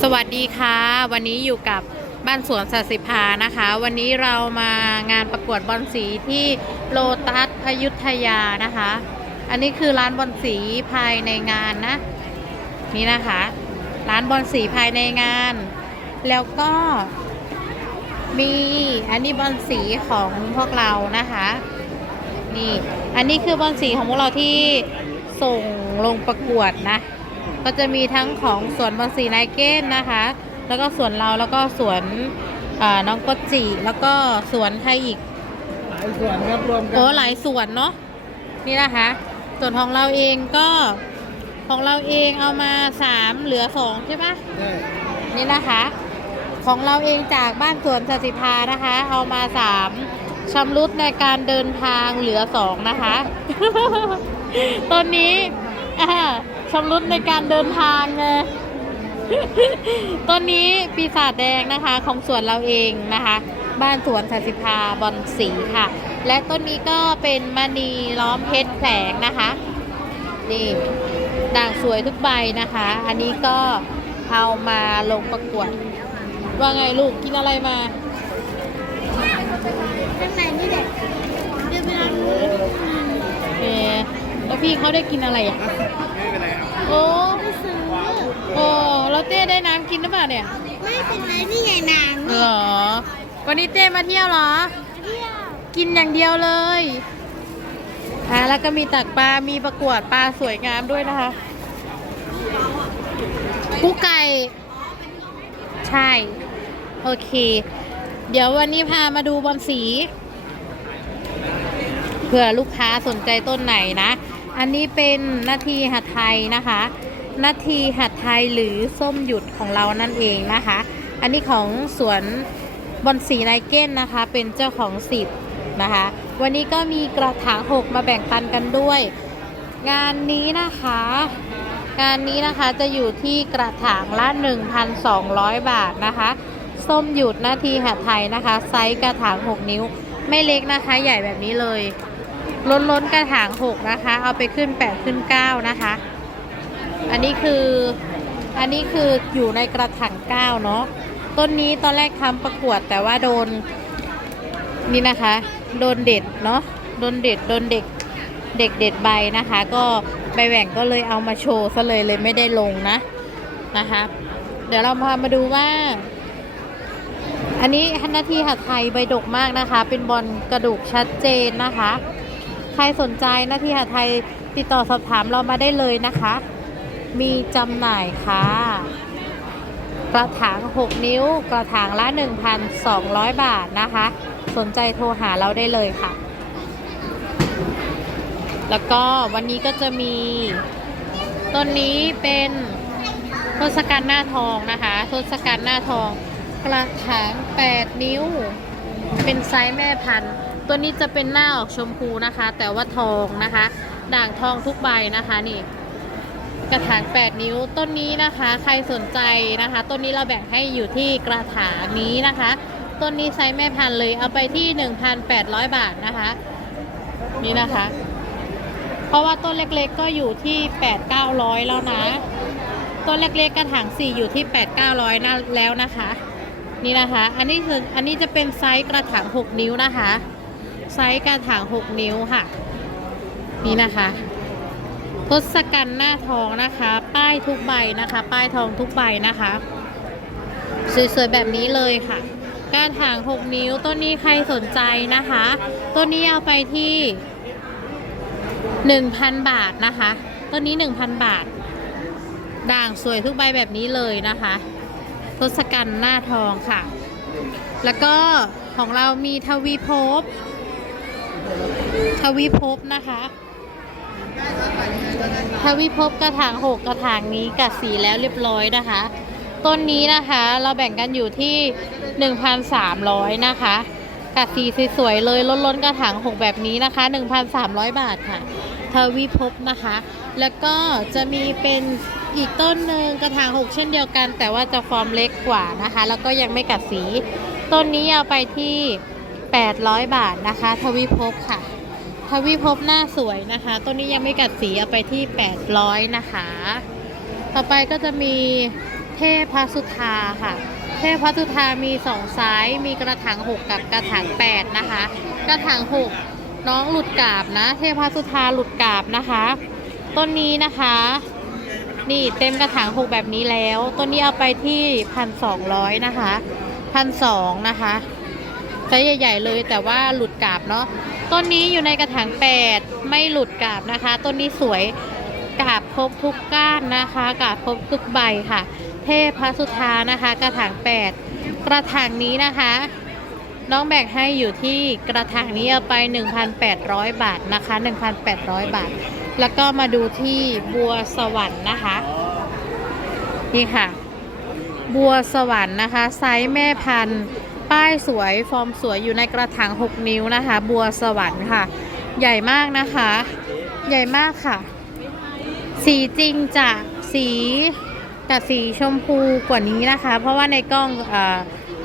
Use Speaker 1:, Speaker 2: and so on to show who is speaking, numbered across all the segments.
Speaker 1: สวัสดีค่ะ วันนี้อยู่กับบ้านสวนสัสิภานะคะ วันนี้เรามางานประกวดบอลสีที่โลตัสอยุธยานะคะ อันนี้คือร้านบอลสีภายในงานนะนี่นะคะ ร้านบอลสีภายในงาน แล้วก็มีอันนี้บอลสีของพวกเรานะคะนี่อันนี้คือบอลสีของพวกเราที่ส่งลงประกวดนะ ก็จะมีทั้งของสวนบอลสีไนเก้นนะคะ แล้วก็สวนเราแล้วก็สวนอ่าน้องกดจิแล้วก็สวนใครอีก
Speaker 2: หลายส่วนครับรวมกั
Speaker 1: โอ้หลายสวนเนาะนี่นะคะ ส่วนของเราเองก็ของเราเองเอามาสามเหลือสองใช่ปะ
Speaker 2: ใช่
Speaker 1: นี่นะคะ ของเราเองจากบ้านสวนสสิภานะคะ เอามาสามชำรุดในการเดินทางเหลือสองนะคะตอนนี้อ่า ชำรุดในการเดินทางไงต้นนี้ปีศาจแดงนะคะ ของสวนเราเองนะคะ บ้านสวนสันสิภาบอนสีค่ะ และต้นนี้ก็เป็นมณีล้อมเพชรแผลงนะคะ นี่ด่างสวยทุกใบนะคะ อันนี้ก็เอามาลงประกวด ว่าไงลูกกินอะไรมา
Speaker 3: ข้างในนี่แหละเดี๋ยวไปลองดู
Speaker 1: เออแล้วพี่เขาได้กินอะไรอะ โอ้
Speaker 3: ไม่ซื้อ
Speaker 1: โอ้แล้วเต้ได้น้ำกินหรือเปล่าเนี่ย
Speaker 3: ไม่เป็นไรนี่ไงนาง
Speaker 1: เหรอวันนี้เต้มาเที่ยวเหรอ
Speaker 3: เที่ยว
Speaker 1: กินอย่างเดียวเลยอ่าแล้วก็มีตักปลา มีประกวดปลาสวยงามด้วยนะคะกุ๊กไก่ ใช่ โอเค เดี๋ยววันนี้พามาดูบอลสี เผื่อลูกค้าสนใจต้นไหนนะ อันนี้เป็นนาทีหัดไทยนะคะนาทีหัดไทยหรือส้มหยุดของเรานั่นเองนะคะ อันนี้ของสวนบอนสีไนเก้นนะคะ เป็นเจ้าของสิบนะคะ วันนี้ก็มีกระถางหกมาแบ่งปันกันด้วย งานนี้นะคะ งานนี้นะคะจะอยู่ที่กระถางละ 1,200 บาทนะคะ ส้มหยุดนาทีหัดไทยนะคะ ไซส์กระถาง 6 นิ้ว ไม่เล็กนะคะ ใหญ่แบบนี้เลย ล้นล้นกระถาง6นะคะ เอาไปขึ้น8ขึ้น9นะคะ อันนี้คือ อันนี้คืออยู่ในกระถาง9เนาะ ต้นนี้ตอนแรกทำประกวดแต่ว่าโดน นี่นะคะ โดนเด็ดเนาะ โดนเด็ด โดนเด็ก เด็กเด็ดใบนะคะ ก็ใบแหว่งก็เลยเอามาโชว์ซะเลยเลยไม่ได้ลงนะ นะคะ เดี๋ยวเราพามาดูว่า อันนี้หน้าที่หัดไทยใบดกมากนะคะ เป็นบอลกระดูกชัดเจนนะคะ ใครสนใจน้าที่หัดไทยติดต่อสอบถามเรามาได้เลยนะคะ มีจำหน่ายค่ะ กระถาง 6 นิ้ว กระถางละ 1,200 บาทนะคะ สนใจโทรหาเราได้เลยค่ะ แล้วก็วันนี้ก็จะมีต้นนี้เป็นทศกัณฐ์หน้าทองนะคะทศกัณฐ์หน้าทอง กระถาง 8 นิ้ว เป็นไซส์แม่พันธุ์ ตัวนี้จะเป็นหน้าออกชมพูนะคะ แต่ว่าทองนะคะ ด่างทองทุกใบนะคะนี่ กระถาง 8 นิ้วต้นนี้นะคะ ใครสนใจนะคะ ต้นนี้เราแบ่งให้อยู่ที่กระถางนี้นะคะ ต้นนี้ไซส์แม่พันเลยเอาไปที่ 1,800 บาทนะคะ นี่นะคะ เพราะว่าต้นเล็กๆก็อยู่ที่ 8 900 แล้วนะต้นเล็กๆกระถาง4 อยู่ที่ 8 900นะแล้วนะคะ นี่นะคะ อันนี้คืออันนี้จะเป็นไซส์กระถาง 6 นิ้วนะคะ ไซส์กระถาง 6 นิ้วค่ะ นี่นะคะทศกัณฐ์หน้าทองนะคะ ป้ายทุกใบนะคะ ป้ายทองทุกใบนะคะ สวยๆแบบนี้เลยค่ะกระถาง 6 นิ้วต้นนี้ใครสนใจนะคะ ต้นนี้เอาไปที่ 1,000 บาทนะคะ ต้นนี้ 1,000 บาท ด่างสวยทุกใบแบบนี้เลยนะคะทศกัณฐ์หน้าทองค่ะ แล้วก็ของเรามีทวีภพ ทวีภพนะคะ ทวีภพกระถางหกกระถางนี้กัดสีแล้วเรียบร้อยนะคะ ต้นนี้นะคะเราแบ่งกันอยู่ที่ 1,300 นะคะกัดสีสวยๆเลยล้นๆกระถางหกแบบนี้นะคะ 1,300 บาทค่ะ ทวีภพนะคะ แล้วก็จะมีเป็นอีกต้นหนึ่งกระถางหกเช่นเดียวกัน แต่ว่าจะฟอร์มเล็กกว่านะคะ แล้วก็ยังไม่กัดสี ต้นนี้เอาไปที่ 800 บาทนะคะ ทวีภพค่ะ ทวีภพหน้าสวยนะคะต้นนี้ยังไม่กัดสีเอาไปที่ 800 นะคะ ต่อไปก็จะมีเทพสุธาค่ะ เทพสุธามีสองไซส์มีกระถาง 6 กับกระถาง 8 นะคะ กระถาง 6 น้องหลุดกาบนะ เทพสุธาหลุดกาบนะคะ ต้นนี้นะคะนี่เต็มกระถาง6แบบนี้แล้วต้นนี้เอาไปที่พันสองร้อยนะคะพันสองนะคะ ไซส์ใหญ่ๆเลย แต่ว่าหลุดกาบเนาะต้นนี้อยู่ในกระถาง8 ไม่หลุดกาบนะคะ ต้นนี้สวยกาบครบทุกก้านนะคะ กาบครบทุกใบค่ะ เทพพระสุธานะคะ กระถาง 8 กระถางนี้นะคะ น้องแบ่งให้อยู่ที่กระถางนี้เอาไป 1,800 บาทนะคะ 1,800 บาท แล้วก็มาดูที่บัวสวรรค์นะคะ นี่ค่ะ บัวสวรรค์นะคะ ไซส์แม่พันธุ์ ป้ายสวยฟอร์มสวยอยู่ในกระถาง 6 นิ้วนะคะ บัวสวรรค์ค่ะ ใหญ่มากนะคะ ใหญ่มากค่ะ สีจริงจะสีกับสีชมพูกว่านี้นะคะ เพราะว่าในกล้องเออ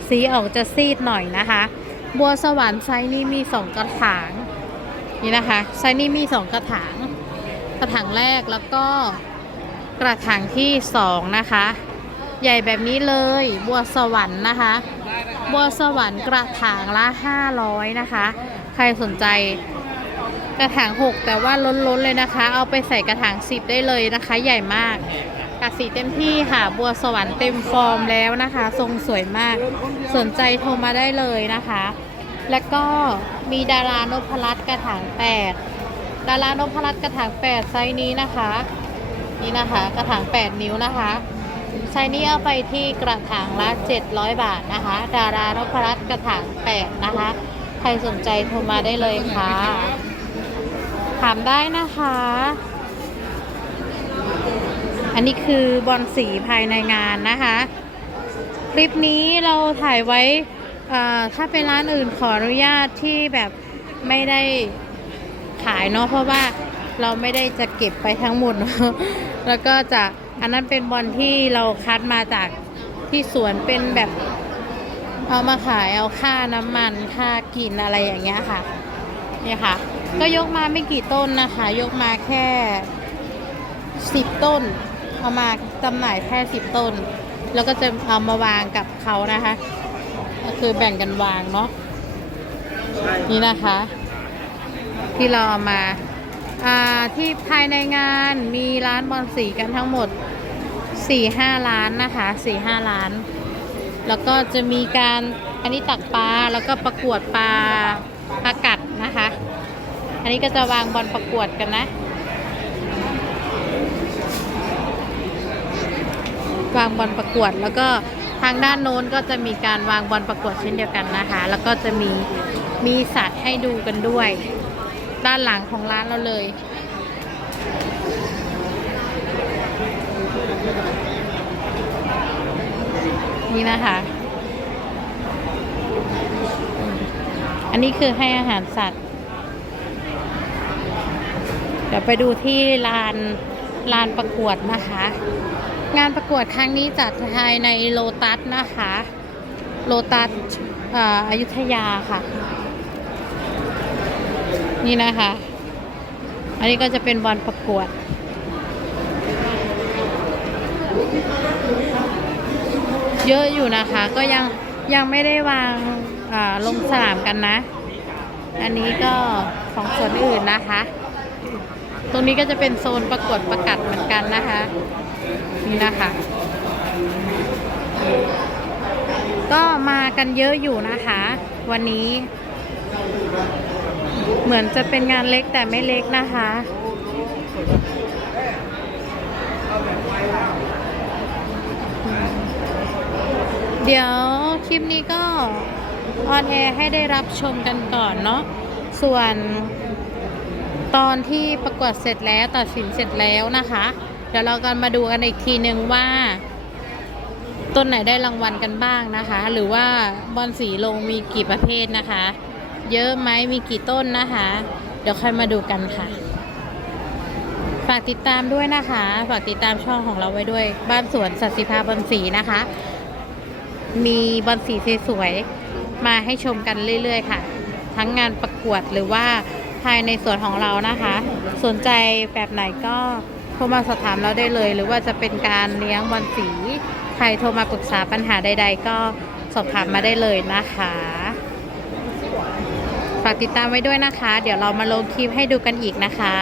Speaker 1: สีออกจะซีดหน่อยนะคะ บัวสวรรค์ไซนี้มี 2 กระถางนี่นะคะไซนี้มี 2 กระถาง กระถางแรกแล้วก็กระถางที่ 2 นะคะ ใหญ่แบบนี้เลยบัวสวรรค์นะคะ บัวสวรรค์กระถางละ500นะคะ ใครสนใจกระถาง6แต่ว่าล้นๆเลยนะคะ เอาไปใส่กระถาง10ได้เลยนะคะ ใหญ่มากกัดสีเต็มที่ค่ะบัวสวรรค์เต็มฟอร์มแล้วนะคะ ทรงสวยมาก สนใจโทรมาได้เลยนะคะ แล้วก็มีดารานพรัตน์กระถาง8ดารานพรัตน์กระถาง8ไซส์นี้นะคะ นี่นะคะ กระถาง8นิ้วนะคะ ไซนี้เอาไปที่กระถางละ 700 บาทนะคะ ดารานพรัตน์กระถาง8นะคะ ใครสนใจโทรมาได้เลยค่ะ ถามได้นะคะ อันนี้คือบอลสีภายในงานนะคะ คลิปนี้เราถ่ายไว้ถ้าเป็นร้านอื่นขออนุญาตที่แบบไม่ได้ขายเนาะเพราะว่า เราไม่ได้จะเก็บไปทั้งหมด แล้วก็จะอันนั้นเป็นบอลที่เราคัดมาจากที่สวนเป็นแบบเอามาขายเอาค่าน้ำมันค่ากินอะไรอย่างเงี้ยค่ะเนี่ยค่ะ ก็ยกมาไม่กี่ต้นนะคะ ยกมาแค่สิบต้น เอามาจำหน่ายแค่สิบต้น แล้วก็จะเอามาวางกับเขานะคะ ก็คือแบ่งกันวางเนาะนี่นะคะ ที่เราเอามา ที่ภายในงานมีร้านบอลสีกันทั้งหมด 4-5ล้านนะคะ 4-5ล้าน แล้วก็จะมีการอันนี้ตักปลาแล้วก็ประกวดปลาปลากัดนะคะ อันนี้ก็จะวางบอลประกวดกันนะ วางบอลประกวดแล้วก็ทางด้านโน้นก็จะมีการวางบอลประกวดเช่นเดียวกันนะคะ แล้วก็จะมีมีสัตว์ให้ดูกันด้วย ด้านหลังของร้านเราเลย นี่นะคะ อันนี้คือให้อาหารสัตว์ เดี๋ยวไปดูที่ลานลานประกวดนะคะ งานประกวดครั้งนี้จัดภายในโลตัสนะคะ โลตัสอ่ออยุธยาค่ะ นี่นะคะ อันนี้ก็จะเป็นบอลประกวด เยอะอยู่นะคะ ก็ยังยังไม่ได้วางอ่าลงสนามกันนะ อันนี้ก็ของส่วนอื่นนะคะ ตรงนี้ก็จะเป็นโซนประกวดประกัดเหมือนกันนะคะ นี่นะคะ ก็มากันเยอะอยู่นะคะ วันนี้ เหมือนจะเป็นงานเล็กแต่ไม่เล็กนะคะ เดี๋ยวคลิปนี้ก็ออนแอร์ให้ได้รับชมกันก่อนเนาะ ส่วนตอนที่ประกวดเสร็จแล้วตัดสินเสร็จแล้วนะคะ เดี๋ยวเรากันมาดูกันอีกทีหนึ่งว่า ต้นไหนได้รางวัลกันบ้างนะคะ หรือว่าบอลสีลงมีกี่ประเภทนะคะ เยอะไหมมีกี่ต้นนะคะ เดี๋ยวค่อยมาดูกันค่ะ ฝากติดตามด้วยนะคะ ฝากติดตามช่องของเราไว้ด้วย บ้านสวนสัตสิภาบอลสีนะคะ มีบอลสีสวยๆมาให้ชมกันเรื่อย ๆ ค่ะ ทั้งงานประกวดหรือว่าภายในสวนของเรานะคะ สนใจแบบไหนก็โทรมาสอบถามเราได้เลย หรือว่าจะเป็นการเลี้ยงบอลสีใครโทรมาปรึกษาปัญหาใด ๆ ก็สอบถามมาได้เลยนะคะ ฝากติดตามไว้ด้วยนะคะ เดี๋ยวเรามาลงคลิปให้ดูกันอีกนะคะ